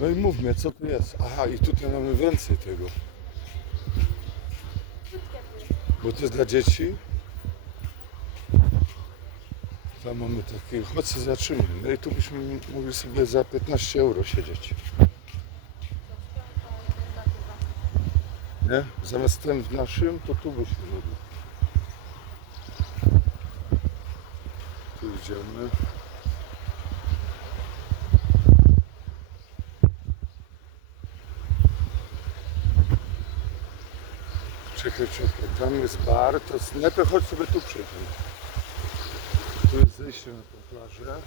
No i mówmy, co tu jest? Aha, i tutaj mamy więcej tego. Bo to jest dla dzieci. Tam mamy takie, chodź się. No i tu byśmy mogli sobie za 15 euro siedzieć. Nie? Zamiast ten w naszym, to tu byśmy mogli. Tu idziemy. Czekaj, czekaj, tam jest bar, to jest... najpierw chodź sobie tu przejdziemy. Tu jest zejście na tę plażę.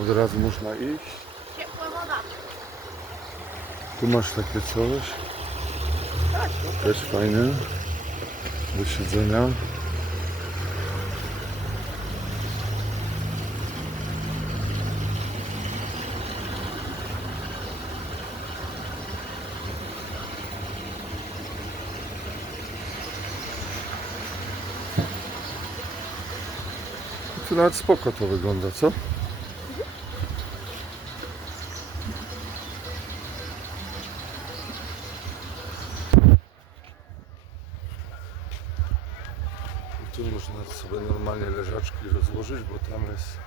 Od razu można iść. Ciepła woda. Tu masz takie coś. Też fajne. Do siedzenia. Tu nawet spoko to wygląda, co? I tu można sobie normalnie leżaczki rozłożyć, bo tam jest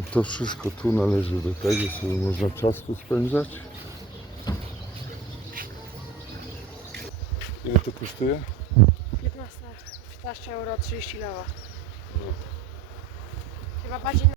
No To wszystko tu należy do tego, sobie można czas tu spędzać. Ile to kosztuje? 15, 15 euro, 30 lewa. No. Chyba bardziej